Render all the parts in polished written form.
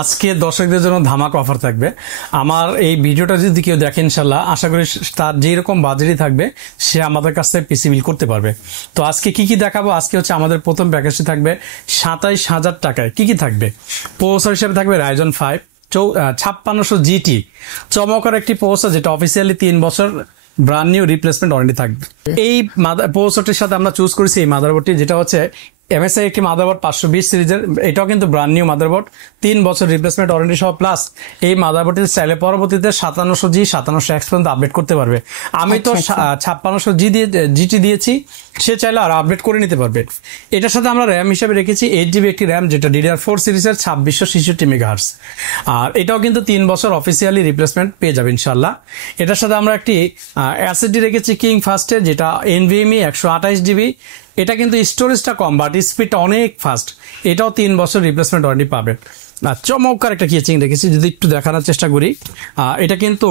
আজকে দর্শকদের জন্য ধামাকা অফার থাকবে। আমার এই ভিডিওটা যদি কেউ দেখে ইনশাল্লাহ আশা করি তার যেরকম বাজেটই থাকবে সে আমাদের কাছ থেকে পিসি বিল করতে পারবে। তো আজকে কি কি দেখাবো, আজকে হচ্ছে আমাদের প্রথম প্যাকেজটি থাকবে 27,000 টাকায়। কি কি থাকবে? প্রসেসর হিসেবে থাকবে Ryzen 5 5600 জিটি, চমৎকার একটি প্রসেসর যেটা অফিসিয়ালি 3 বছর ব্র্যান্ড নিউ রিপ্লেসমেন্ট ওয়ারেন্টি থাকবে। এই প্রসেসরটির সাথে আমরা চুজ করেছি এই মাদারবোর্ডটি, যেটা হচ্ছে MSI একটি মাদারবোর্ড 520 সিরিজের। এটাও কিন্তু ব্র্যান্ড নিউ মাদারবোর্ড, 3 বছর রিপ্লেসমেন্ট ওয়ারেন্টি সহ। প্লাস এই মাদারবোর্ডটি চাইলে পরবর্তীতে 5700G 5700X পর্যন্ত আপডেট করতে পারবে। আমি তো 5600G জিটি দিয়েছি, সে চাইলে আর আপডেট করে নিতে পারবে। এটার সাথে আমরা র্যাম হিসেবে রেখেছি 8GB একটি র্যাম, যেটা DDR4 সিরিজের 2666 MHz। আর এটাও কিন্তু 3 বছর অফিসিয়ালি রিপ্লেসমেন্ট পেয়ে যাবে ইনশাল্লাহ। এটার সাথে আমরা একটি SSD রেখেছি কিং ফাস্টের, যেটা NVMe 128GB। এটা কিন্তু স্টোরেজটা কম বাট স্পিডটা অনেক ফাস্ট। এটাও 3 বছর রিপ্লেসমেন্ট ওয়ারেন্টি পাবে। চমৎকার একটা কেচিং রেখেছি, যদি একটু দেখানোর চেষ্টা করি। এটা কিন্তু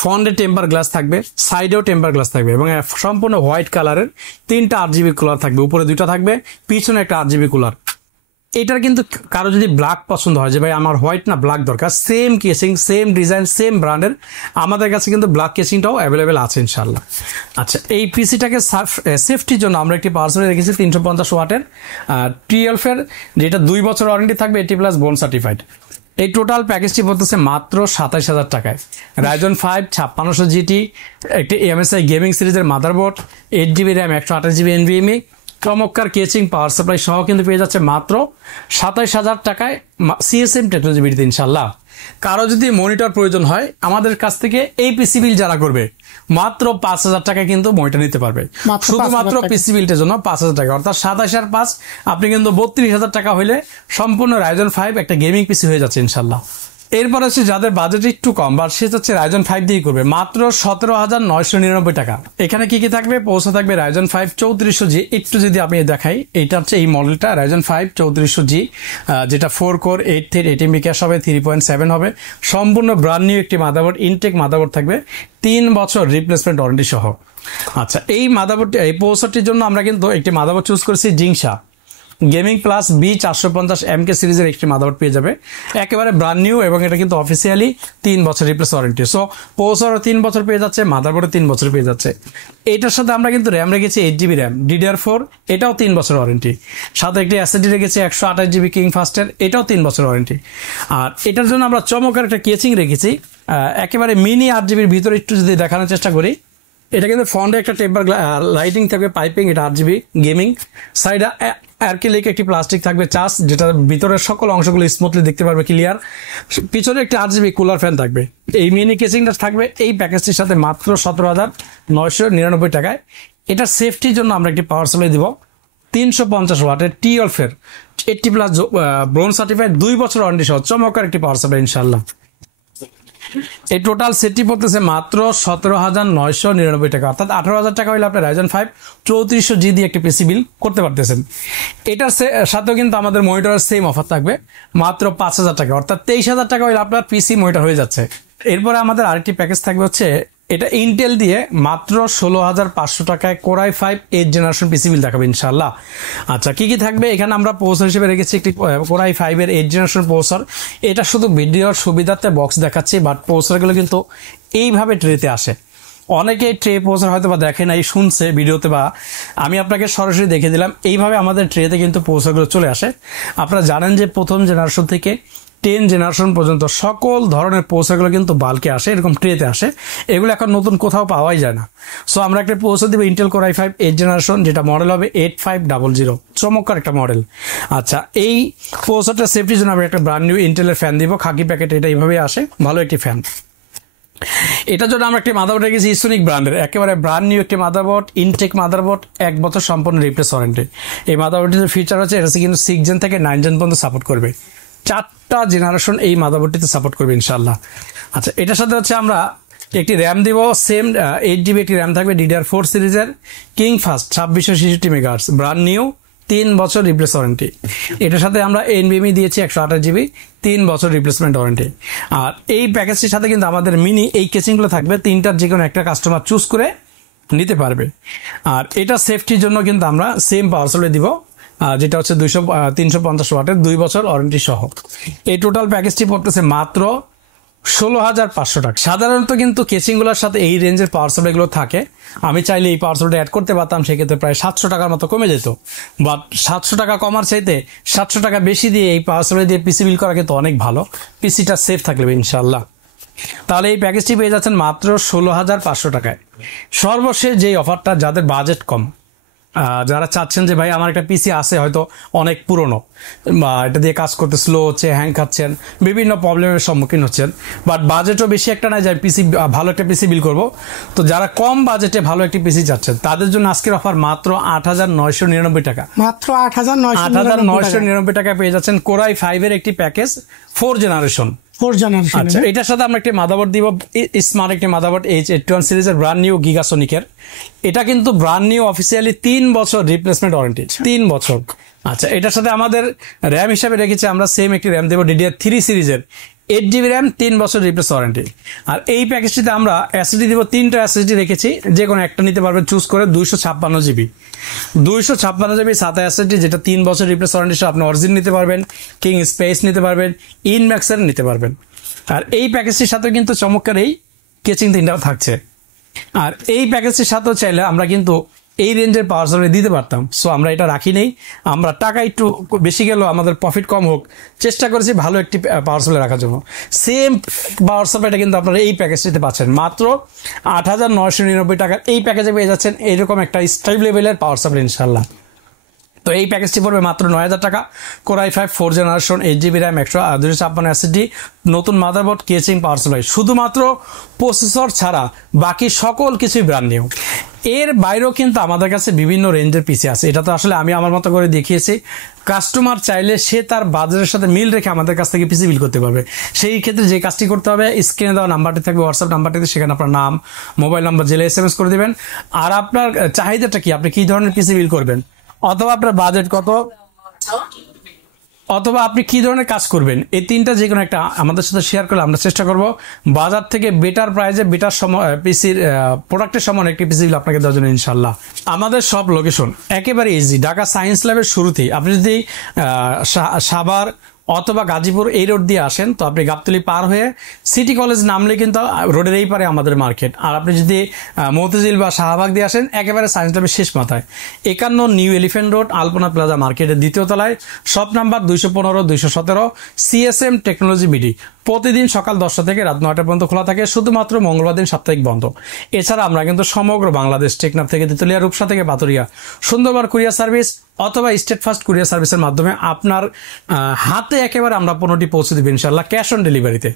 ফ্রন্টে টেম্পার গ্লাস থাকবে, সাইডেও টেম্পার গ্লাস থাকবে এবং সম্পূর্ণ হোয়াইট কালারের 3টা RGB কুলার থাকবে, উপরে 2টা থাকবে, পিছনে একটা RGB কুলার। এটার কিন্তু কারো যদি ব্ল্যাক পছন্দ হয় যে ভাই আমার হোয়াইট না ব্ল্যাক দরকার, same casing, same design, same ব্র্যান্ডের, আমাদের কাছে কিন্তু ব্ল্যাক কেসিংটাও অ্যাভেলেবেল আছে ইনশাল্লাহ। আচ্ছা, এই পিসিটাকে সেফটির জন্য আমরা একটি পাওয়ার সাপ্লাই রেখেছি 350 ওয়াটের 12 এর, যেটা 2 বছর ওয়ারেন্টি থাকবে, 80+ বোন সার্টিফাইড। এই টোটাল প্যাকেজটি পড়তেছে মাত্র 27,000 টাকায়। Ryzen 5 5600 জিটি, একটি MSI গেমিং সিরিজের motherboard, 8GB RAM, 128GB NVMe, চমৎকার কেচিং, পাওয়ার সাপ্লাই সহ কিন্তু পেয়ে যাচ্ছে মাত্র 27,000 টাকায় CSM টেকনোলজি বিডিতে ইনশাল্লাহ। কারো যদি মনিটর প্রয়োজন হয় আমাদের কাছ থেকে এই পিসি বিল যারা করবে মাত্র 5,000 টাকায় কিন্তু মনিটর নিতে পারবে, শুধুমাত্র পিসি বিলটার জন্য 5,000 টাকা, অর্থাৎ 27,500। আপনি কিন্তু 32,000 টাকা হইলে সম্পূর্ণ Ryzen 5 একটা গেমিং পিসি হয়ে যাচ্ছে ইনশাল্লাহ। এরপর হচ্ছে যাদের বাজেট একটু কম বা সে হচ্ছে Ryzen 5 দিয়ে করবে, মাত্র 17,999 টাকা। এখানে কি কি থাকবে? পৌঁছে থাকবে Ryzen 5 3400G। একটু যদি আমি দেখাই, এইটা হচ্ছে এই মডেলটা Ryzen 5 3400G, যেটা 4 কোর 8 থ্রেড 18 ক্যাশ হবে, 3.7 হবে, সম্পূর্ণ ব্র্যান্ড নিউ একটি মাদারবোর্ড, ইনটেক মাদারবোর্ড থাকবে, 3 বছর রিপ্লেসমেন্ট ওয়ারেন্টি সহ। আচ্ছা, এই মাদারবোর্ডটি, এই প্রসেসরটির জন্য আমরা কিন্তু একটি মাদারবোর্ড চুজ করেছি জিংসা গেমিং প্লাস B450MK সিরিজের একটি মাদারবোর্ড পেয়ে যাবে, একেবারে ব্র্যান্ড নিউ, এবং এটা কিন্তু অফিসিয়ালি 3 বছর রিপ্লেস ওয়ারেন্টি। সো প্রসেসরও 3 বছর পেয়ে যাচ্ছে, মাদারবোর্ডে 3 বছর পেয়ে যাচ্ছে। এটার সাথে আমরা কিন্তু র্যাম রেখেছি 8GB র্যাম, DDR4, এটাও 3 বছর ওয়ারেন্টি। সাথে একটি SSD রেখেছি 128GB কিং ফাস্টের, এটাও 3 বছর ওয়ারেন্টি। আর এটার জন্য আমরা চমৎকার একটা কেচিং রেখেছি, একেবারে মিনি 8GBর ভিতরে। একটু যদি দেখানোর চেষ্টা করি, এটা কিন্তু ফ্রন্টে একটা টেম্পার লাইটিং থাকবে, পাইপিং, এটা 8GB গেমিং। সাইডে অ্যাক্রিলিক একটি প্লাস্টিক থাকবে চার্জ, যেটা ভিতরের সকল অংশগুলো স্মুথলি দেখতে পারবে ক্লিয়ার। পিছনে একটি 8GB কুলার ফ্যান থাকবে। এই মিনি কেসিংটা থাকবে এই প্যাকেজটির সাথে মাত্র 17,999 টাকায়। এটার সেফটির জন্য আমরা একটি পাওয়ার সাপ্লাই দিব 350 ওয়াটের 12 এর 80+ ব্রোন সার্টিফাইড, 2 বছর ওয়ারেন্টি সহ, চমৎকার একটি পাওয়ার সাপ্লাই ইনশাল্লাহ। এই টোটাল সেটটি পড়তেছে মাত্র 17,999 টাকা, অর্থাৎ 18,000 টাকা হলে আপনি Ryzen 5 3400G দিয়ে একটি পিসি বিল করতে পারতেছেন। এটার সাথেও কিন্তু আমাদের মনিটরের সেম অফার থাকবে, মাত্র 5,000 টাকা, অর্থাৎ 23,000 টাকা হলে আপনার পিসি মনিটর হয়ে যাচ্ছে। এরপরে আমাদের আরেকটি প্যাকেজ থাকবে হচ্ছে এটা ইন্টেল দিয়ে মাত্র 16,500 টাকায় Core i5 8th জেনারেশন পিসি বিল দেখাবে ইনশাল্লাহ। আচ্ছা, কি কি থাকবে? এখানে আমরা প্রসেসর হিসেবে রেখেছি একটি Core i5 এর 8th জেনারেশন প্রসেসর। এটা শুধু ভিডিওর সুবিধার্থে বক্স দেখাচ্ছি, বাট প্রসেসরগুলো কিন্তু এইভাবে ট্রেতে আসে। অনেকে ট্রে প্রসেসর হয়তো বা দেখে নাই, শুনছে ভিডিওতে, বা আমি আপনাকে সরাসরি দেখে দিলাম। এইভাবে আমাদের ট্রেতে কিন্তু প্রসেসরগুলো চলে আসে। আপনারা জানেন যে প্রথম জেনারেশন থেকে 10 জেনারেশন পর্যন্ত সকল ধরনের প্রসেসরগুলো কিন্তু বাল্কে আসে, এরকম ট্রেতে আসে। এগুলো এখন নতুন কোথাও পাওয়াই যায় না। সো আমরা একটা প্রসেসর দিব Intel Core i5 8th generation, যেটা মডেল হবে 8500, চমৎকার একটা মডেল। আচ্ছা, এই প্রসেসরটা সেফটির জন্য আমরা একটা ব্র্যান্ড নিউ ইন্টেলের ফ্যান দিব, খাকি প্যাকেট, এটা এইভাবে আসে, ভালো একটি ফ্যান। এটার জন্য আমরা একটি মাদারবোর্ড রেখেছি ইসোনিক ব্র্যান্ডের, একেবারে ব্র্যান্ড নিউ একটি মাদারবোর্ড, ইনটেক মাদারবোর্ড, 1 বছর সম্পূর্ণ রিপ্লেস ওয়ারেন্টি। এই মাদারবোর্ডটির ফিচার হচ্ছে এটা কিন্তু 6 জেন থেকে 9 জেন পর্যন্ত সাপোর্ট করবে, 4টা জেনারেশন এই মাদারবোর্ডটিতে সাপোর্ট করবে ইনশাল্লাহ। আচ্ছা, এটার সাথে হচ্ছে আমরা একটি র্যাম দিব, সেম 8GB একটি র্যাম থাকবে, DDR4 সিরিজের king fast 2666 MHz, brand new, 3 বছর রিপ্লেস ওয়ারেন্টি। এটার সাথে আমরা NVMe দিয়েছি 128GB, 3 বছর রিপ্লেসমেন্ট ওয়ারেন্টি। আর এই প্যাকেজটির সাথে কিন্তু আমাদের মিনি এই কেসিংগুলো থাকবে, 3টার যে কোনো একটা কাস্টমার চুজ করে নিতে পারবে। আর এটা সেফটির জন্য কিন্তু আমরা সেম পাওয়ার সাপ্লাই দিব, যেটা হচ্ছে 350 ওয়াটের 2 বছর ওয়ারেন্টি সহ। এই টোটাল প্যাকেজটি পড়তেছে মাত্র 16,500 টাকা। সাধারণত কিন্তু কেচিংগুলোর সাথে এই রেঞ্জের পাওয়ার সাপ্লাই গুলো থাকে। আমি চাইলে এই পাওয়ার সাপ্লাই অ্যাড করতে পারতাম, সেক্ষেত্রে প্রায় 700 টাকার মতো কমে যেত। বাট 700 টাকা কমার চাইতে 700 টাকা বেশি দিয়ে এই পাওয়ার সাপ্লাই দিয়ে পিসি বিল করা কিন্তু অনেক ভালো, পিসিটা সেফ থাকবে ইনশাল্লাহ। তাহলে এই প্যাকেজটি পেয়ে যাচ্ছেন মাত্র 16,500 টাকায়। সর্বশেষ যেই অফারটা, যাদের বাজেট কম, যারা চাচ্ছেন যে ভাই আমার একটা পিসি আছে হয়তো অনেক পুরনো, বা এটা দিয়ে কাজ করতে স্লো হচ্ছে, হ্যাং খাচ্ছেন, বিভিন্ন প্রবলেমের সম্মুখীন হচ্ছেন, বাট বাজেটও বেশি একটা নাই যে পিসি ভালো একটা পিসি বিল করবো, তো যারা কম বাজেটে ভালো একটি পিসি চাচ্ছেন তাদের জন্য আজকের অফার মাত্র 8,999 টাকা। মাত্র 8,999 টাকা পেয়ে যাচ্ছেন কোরাই 5 এর একটি প্যাকেজ 4 জেনারেশন। আচ্ছা, এটার সাথে আমরা একটি মাদারবোর্ড দিব, স্মার্ট একটি মাদারবোর্ড H81 সিরিজের ব্র্যান্ড নিউ গিগাসনিকের। এটা কিন্তু ব্র্যান্ড নিউ, অফিসিয়ালি 3 বছর রিপ্লেসমেন্ট ওয়ারেন্টি, 3 বছর। আচ্ছা, এটার সাথে আমাদের র্যাম হিসাবে রেখেছি আমরা সেম একটি র্যাম দেবো DDR3 সিরিজের 8 GB র্যাম, 3 বছর রিপ্লেস ওয়ারেন্টি। আর এই প্যাকেজটিতে আমরা এসএসডি দিব, 3টা এসএসডি রেখেছি, যে কোনো একটা নিতে পারবেন চুজ করে। 256 GB SATA এসএসডি, যেটা 3 বছর রিপ্লেস ওয়ারেন্টি সহ আপনি অরিজিন নিতে পারবেন, কিং স্পেস নিতে পারবেন, ইনম্যাক্সের নিতে পারবেন। আর এই প্যাকেজটির সাথে কিন্তু চমৎকার এই কেচিং তিনটাও থাকছে। আর এই প্যাকেজটির সাথেও চাইলে আমরা কিন্তু এই রেঞ্জের পাওয়ার সাপ্লাই দিতে পারতাম, সো আমরা এটা রাখি নেই। আমরা টাকা একটু বেশি গেলেও আমাদের প্রফিট কম হোক, চেষ্টা করেছি ভালো একটি পাওয়ার সাপ্লাই রাখার জন্য। সেম পাওয়ার সাপ্লাইটা কিন্তু আপনারা এই প্যাকেজটিতে পাচ্ছেন মাত্র 8,999 টাকার। এই প্যাকেজে পেয়ে যাচ্ছেন এইরকম একটা স্টাইল লেভেলের পাওয়ার সাপ্লাই ইনশাল্লাহ। তো এই প্যাকেজটি পড়বে মাত্র 9,000 টাকা। Core i 5 4 generation 8 GB RAM 256 SSD, নতুন মাদারবোর্ড, কেচিং, পাওয়ার সাপ্লাই, শুধুমাত্র প্রসেসর ছাড়া বাকি সকল কিছুই ব্র্যান্ড নিউ। এর বাইরেও কিন্তু আমাদের কাছে বিভিন্ন রেঞ্জের পিসি আছে। এটা তো আসলে আমি আমার মতো করে দেখিয়েছি। কাস্টমার চাইলে সে তার বাজারের সাথে মিল রেখে আমাদের কাছ থেকে পিসি বিল করতে পারবে। সেই ক্ষেত্রে যে কাজটি করতে হবে, স্ক্রিনে দেওয়া নাম্বারটি থাকবে, হোয়াটসঅ্যাপ নাম্বারটিতে, সেখানে আপনার নাম, মোবাইল নাম্বার জেলে SMS করে দিবেন। আর আপনার চাহিদাটা কি, আপনি কি ধরনের পিসি বিল করবেন, অথবা আপনার বাজেট কত, অথবা আপনি কি ধরনের কাজ করবেন, এই তিনটা যে কোনো একটা আমাদের সাথে শেয়ার করলে আমরা চেষ্টা করব বাজার থেকে বেটার প্রাইজে, বেটার পিসির প্রোডাক্টের সমান একটি পিসি আপনাকে দেওয়ার জন্য ইনশাল্লাহ। আমাদের সব লোকেশন একেবারে ইজি, ঢাকা সায়েন্স ল্যাবের শুরুতেই। আপনি যদি সাভার অথবা গাজীপুর এই রোড দিয়ে আসেন, তো আপনি গাবতলী পার হয়ে সিটি কলেজ নামলে কিন্তু রোডের এই পারে আমাদের মার্কেট। আর আপনি যদি মতিঝিল বা শাহবাগ দিয়ে আসেন, একেবারে সায়েন্স ল্যাবের শেষ মাথায় 51 নিউ এলিফ্যান্ট রোড, আলপনা প্লাজা মার্কেটের 2য় তলায়, shop number 215 217, CSM technology BD. প্রতিদিন সকাল 10টা থেকে রাত 9টা পর্যন্ত খোলা থাকে, শুধুমাত্র মঙ্গলবার দিন সাপ্তাহিক বন্ধ। এছাড়া আমরা কিন্তু সমগ্র বাংলাদেশ, টেকনাফ থেকে তেতুলিয়া, রূপসা থেকে পাতুরিয়া, সুন্দরবন কুরিয়ার সার্ভিস অথবা স্টেট ফার্স্ট কুরিয়ার সার্ভিসের মাধ্যমে আপনার হাতে একেবারে আমরা পণ্যটি পৌঁছে দেব ইনশাল্লাহ, ক্যাশ অন ডেলিভারিতে।